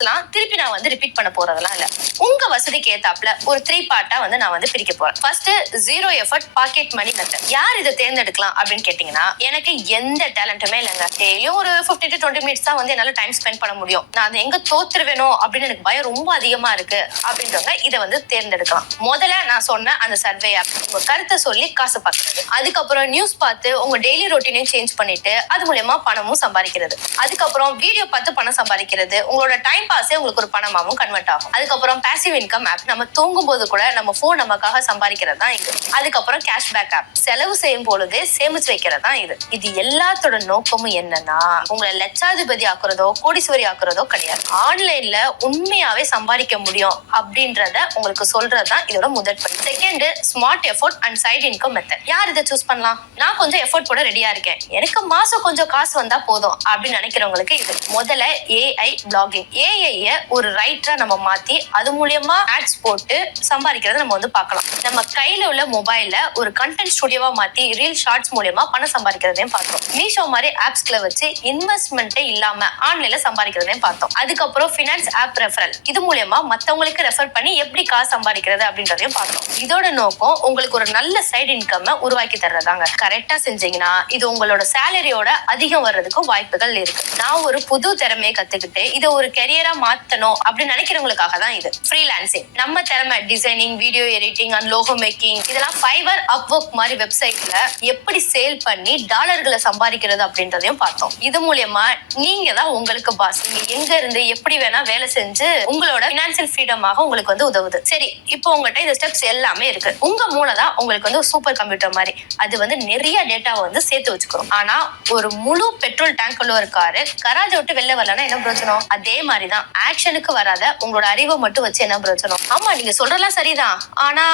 திருப்பி நான் வந்து ரிப்பீட் பண்ண போறதெல்லாம் இல்ல. உங்க வசதிக்கு ஏத்தாப்புல ஒரு 3 பார்ட்டா வந்து நான் வந்து பிரிக்க போறேன். First zero effort pocket money method. யார் இதை தேர்ந்தெடுக்கலாம் அப்படின்னு கேட்டீங்கன்னா, எனக்கு எந்த டேலண்ட்டுமே இல்லைங்க. டெய்லியும் ஒரு 15 to 20 மினிட்ஸ் தான் வந்து என்னால டைம் ஸ்பெண்ட் பண்ண முடியும். நான் அதை எங்க தோத்துருவேனோ அப்படின்னு எனக்கு பயம் ரொம்ப அதிகமா இருக்கு அப்படின்றவங்க இதை வந்து தேர்ந்தெடுக்கலாம். முதல்ல நான் சொன்ன அந்த சர்வே ஆப், உங்க கருத்தை சொல்லி காசு பார்க்கறது. அதுக்கப்புறம் நியூஸ் பார்த்து உங்க டெய்லி ரொட்டீனையும் சேஞ்ச் பண்ணிட்டு அது மூலமா பணமும் சம்பாதிக்கிறது. அதுக்கப்புறம் வீடியோ பார்த்து பணம் சம்பாதிக்கிறது. உங்களோட டைம் பாஸே உங்களுக்கு ஒரு பணமாவும் கன்வெர்ட் ஆகும். அதுக்கப்புறம் பாசிவ் இன்கம் ஆப், நம்ம தூங்கும் போது கூட நம்ம போன் நமக்காக சம்பாதிக்கிறது தான் இது. அதுக்கப்புறம் கேஷ்பேக் ஆப், செலவு செய்யும் பொழுதே சேமிச்சு வைக்கிறது தான் இது. இது எல்லாத்தோட நோக்கமும் என்னன்னா, உங்களை லட்சாதிபதி ஆக்குறதோ கோடீஸ்வரி ஆக்குறதோ கிடையாது. ஆன்லைன்ல உண்மையாவே சம்பாதிக்க முடியும் அப்படின்றத உங்களுக்கு சொல்றதுதான் இதோட முதல் படி. Second, smart effort and side income method. யார் இதை சூஸ் பண்ணலாம்? நான் கொஞ்சம் எஃபோர்ட் போட ரெடியா இருக்கேன், எனக்கு மாசம் கொஞ்சம் காசு வந்தா போதும் அப்படின்னு நினைக்கிறவங்களுக்கு இது. முதல்ல ஏஐ பிளாகிங். ஏஐ ஒரு ரைட்டரா நம்ம மாத்தி அது மூலியமா ஆட்ஸ் போட்டு சம்பாதிக்கிறத நம்ம வந்து பார்க்கலாம். நம்ம கையில உள்ள மொபைல்ல ஒரு கண்டென்ட் ஸ்டுடியோவா மாத்தி ரீல் ஷார்ட்ஸ் மூலியமா பணம் சம்பாதிக்கிறதையும் பார்த்தோம். மீஷோ மாதிரி ஆப்ஸ்களை வச்சு இன்வெஸ்ட்மெண்ட்டே இல்லாம ஆன்லைன்ல சம்பாதிக்கிறதையும் பார்த்தோம். அதுக்கப்புறம் ஃபினான்ஸ் ஆப் ரெஃபரல், இது மூலியமா மத்தவங்களுக்கு ரெஃபர் பண்ணி எப்படி காசு சம்பாதிக்கிறது அப்படின்றதையும் பார்த்தோம். இதோட நோக்கம் உங்களுக்கு ஒரு நல்ல சைடு இன்கம் உருவாக்கி தர்றதாங்க. கரெக்டா செஞ்சீங்கன்னா இது உங்களோட சேலரியோட அதிகம் வர்றதுக்கு வாய்ப்புகள் இருக்கு. நான் ஒரு புது திறமையை கத்துக்கிட்டு இதை ஒரு கெரியரா மாத்தணும் அப்படின்னு நினைக்கிறவங்களுக்காக தான் இது. ஃப்ரீலான்சிங், நம்ம திறமை designing, video editing and logo making, இதெல்லாம் ஃபைவர், அப்வொர்க் மாதிரி வெப்சைட்ல எப்படி சேல் பண்ணி டாலர்களை சம்பாதிக்கிறது அப்படின்றதையும் பார்த்தோம். இது மூலியமா நீங்க தான் உங்களுக்கு பாஸ். நீங்க எங்க இருந்து எப்படி வேணா வேலை செஞ்சு உங்களோட பினான்சியல் ஃப்ரீடமாக உங்களுக்கு வந்து உதவுது. சரி, இப்போ உங்கள்கிட்ட இந்த ஸ்டெப்ஸ் எல்லாமே இருக்கு. உங்க மூளை தான் உங்களுக்கு வந்து சூப்பர் கம்ப்யூட்டர் மாதிரி. அது வந்து நிறைய டேட்டாவை வந்து சேர்த்து வச்சுக்கிறோம். ஆனா ஒரு முழு பெட்ரோல் டேங்க் உள்ள ஒரு காரு கராஜை விட்டு வெளில வரலன்னா என்ன பிரயோஜனம்? அதே மாதிரிதான் ஆக்ஷனுக்கு வராத உங்களோட அறிவை மட்டும் வச்சு என்ன பிரயோஜனம்? ஆமா, நீங்க சொல்றதெல்லாம் சரிதான். ஆனா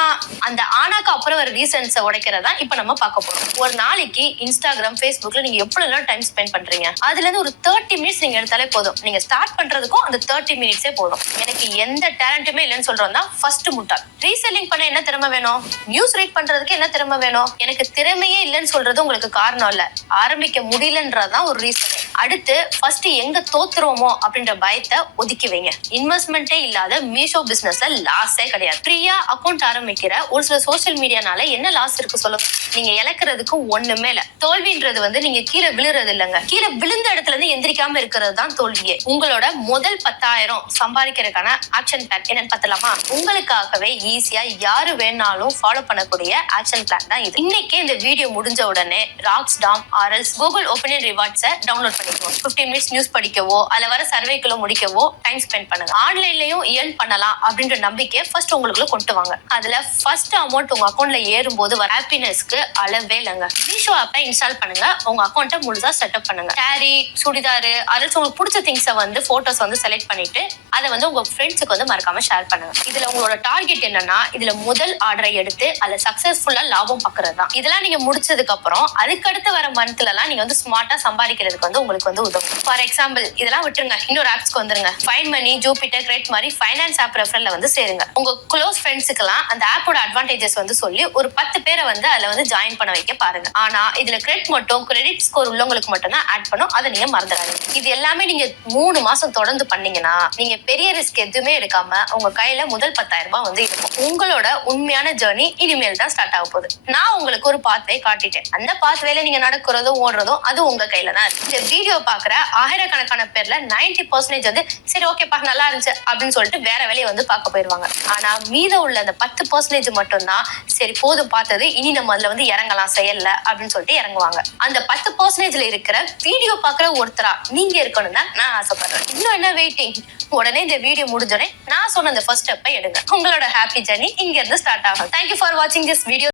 அந்த ஆனாக்கு அப்புறம் வர ரீசன்ஸை உடைக்கிறதா இப்ப நம்ம பார்க்க போறோம். ஒரு நாளைக்கு இன்ஸ்டாகிராம், ஃபேஸ்புக்ல நீங்க எவ்வளவு டைம் ஸ்பெண்ட் பண்றீங்க? அதுல இருந்து ஒரு 30 மினிட்ஸ் நீங்க எடுத்தாலே போதும். நீங்க ஸ்டார்ட் பண்றதுக்கும் அந்த 30 மினிட்ஸே போதும். எனக்கு எந்த டேலண்ட்டுமே இல்லைன்னு சொல்றோம் தான் ஃபர்ஸ்ட் முட்டாள். ரீசெல்லிங் பண்ண என்ன திறமை வேணும்? நியூஸ் ரைட் பண்றதுக்கு என்ன திறமை வேணும்? எனக்கு திறமையே இல்லைன்னு சொல்றது உங்களுக்கு காரணம் இல்ல, ஆரம்பிக்க முடியலன்றதான் ஒரு ரீசன். அடுத்து ஃபர்ஸ்ட் எங்க தோத்துருவோமோ அப்படின்ற பயத்தை ஒதுக்கி வைங்க. இன்வெஸ்ட்மெண்ட்டே இல்லாத மீஷோ பிசினஸ்ல லாஸே கிடையாது. ஃப்ரீயா அக்கௌண்ட் ஆரம்பிக்கிற ஒரு சில சோசியல் மீடியானால என்ன லாஸ் இருக்கு சொல்லுங்க? நீங்க இழக்கிறதுக்கு ஒண்ணுமே இல்ல. தோல்வின்றது வந்து நீங்க கீழே விழுறது இல்லைங்க, கீழே விழுந்த இடத்துல இருந்து எந்திரிக்காம இருக்கிறது தான் தோல்வியே. உங்களோட முதல் 10,000 சம்பாதிக்கிறதுக்கான ஆக்ஷன் பிளான் என்னன்னு பார்த்தலாமா? உங்களுக்காகவே ஈஸியா யாரு வேணாலும் ஃபாலோ பண்ணக்கூடிய ஆக்ஷன் பிளான் தான் இது. இன்னைக்கே இந்த வீடியோ முடிஞ்ச உடனே ராக்ஸ்டாம் ஆர்எல்ஸ் கூகுள் ஓப்பன் ரிவார்ட்ஸை டவுன்லோட் பண்ணிக்கோங்க. 15 மினிட்ஸ் நியூஸ் படிக்கவோ அதுல வர சர்வேக்குள்ள முடிக்கவோ டைம் ஸ்பெண்ட் பண்ணுங்க. ஆன்லைன்லயும் ஏர்ன் பண்ணலாம் அப்படின்ற நம்பிக்கையை ஃபர்ஸ்ட் உங்களுக்குள்ள கொண்டு வாங்க. அதுல ஃபர்ஸ்ட் அமௌண்ட் உங்க அக்கௌண்ட்ல ஏறும்போது வர ஹாப்பினஸ்க்கு அளவே இல்லைங்க. மீஷோ ஆப்பை இன்ஸ்டால் பண்ணுங்க, உங்க அக்கௌண்ட்டை முழுசா செட்டப் பண்ணுங்க. சாரி, சுடிதாரு, அதற்கு உங்களுக்கு பிடிச்ச திங்ஸை வந்து போட்டோஸ் வந்து செலக்ட் பண்ணிட்டு அதை வந்து உங்க ஃப்ரெண்ட்ஸுக்கு வந்து மறக்காம ஷேர் பண்ணுங்க. இதுல உங்களோட டார்கெட் என்னன்னா, இதுல முதல் ஆர்டரை எடுத்து அதுல சக்சஸ்ஃபுல்லா லாபம் பாக்குறது தான். இதெல்லாம் நீங்க முடிச்சதுக்கு அப்புறம் அதுக்கடுத்து வர மந்த்ல எல்லாம் நீங்க வந்து ஸ்மார்ட்டா சம்பாதிக்கிறதுக்கு வந்து உங்களுக்கு வந்து உதவும். ஃபார் எக்ஸாம்பிள், இதெல்லாம் விட்டுருங்க, இன்னொரு ஆப்ஸ்க்கு வந்துருங்க. ஃபைன் மணி, ஜூபிட்டர், கிரெட் மாதிரி ஃபைனான்ஸ் ஆப் ரெஃபரல்ல வந்து சேருங்க. உங்க க்ளோஸ் ஃப்ரெண்ட்ஸுக்கெல்லாம் அந்த ஆப்போட அட்வான்டேஜஸ் வந்து சொல்லி ஒரு 10 பேரை வந்து அதுல வந்து ஜாயின் பண்ண வைக்க பாருங்க. ஆனா இதுல கிரெட் மட்டும் கிரெடிட் ஸ்கோர் உள்ளவங்களுக்கு மட்டும் தான் ஆட் பண்ணும், அதை நீங்க மறந்துடாதீங்க. இது எல்லாமே நீங்க 3 மாசம் தொடர்ந்து பண்ணீங்கன்னா நீங்க பெரிய ரிஸ்க் எதுவுமே எடுக்காம உங்க கையில முதல் 10,000 ரூபாய் வந்து இருக்கும். உங்களோட உண்மையான ஜர்னி இனிமேல் தான் ஸ்டார்ட் ஆக போகுது. நான் உங்களுக்கு ஒரு பாத்வே காட்டிட்டேன். அந்த பாத்வேல நீங்க நடக்கிறதும் ஓடுறதும் அது உங்க கையில தான் இருக்கு. இந்த வீடியோ பாக்குற ஆயிரக்கணக்கான பேர்ல 90% வந்து சரி ஓகேப்பா நல்லா இருந்துச்சு அப்படின்னு சொல்லிட்டு வேற வேலையை வந்து பார்க்க போயிருவாங்க. ஆனா மீத உள்ள அந்த 10% மட்டும் தான் சரி போதும் பார்த்தது, இனி நம்ம அதுல வந்து இறங்கலாம் செயல்ல அப்படின்னு சொல்லிட்டு இறங்குவாங்க. அந்த 10%ல இருக்கிற வீடியோ பாக்குற ஒருத்தரா நீங்க இருக்கணும் தான் நான் ஆசைப்படுறேன். இன்னும் என்ன வெயிட்டிங்? உடனே இந்த வீடியோ முடிஞ்சோடனே நான் சொன்ன அந்த ஃபர்ஸ்ட் ஸ்டெப்பை எடுங்க. உங்களோட ஹாப்பி ஜர்னி இங்க இருந்து ஸ்டார்ட் ஆகும். தேங்க்யூ ஃபார் வாட்சிங் திஸ் வீடியோ.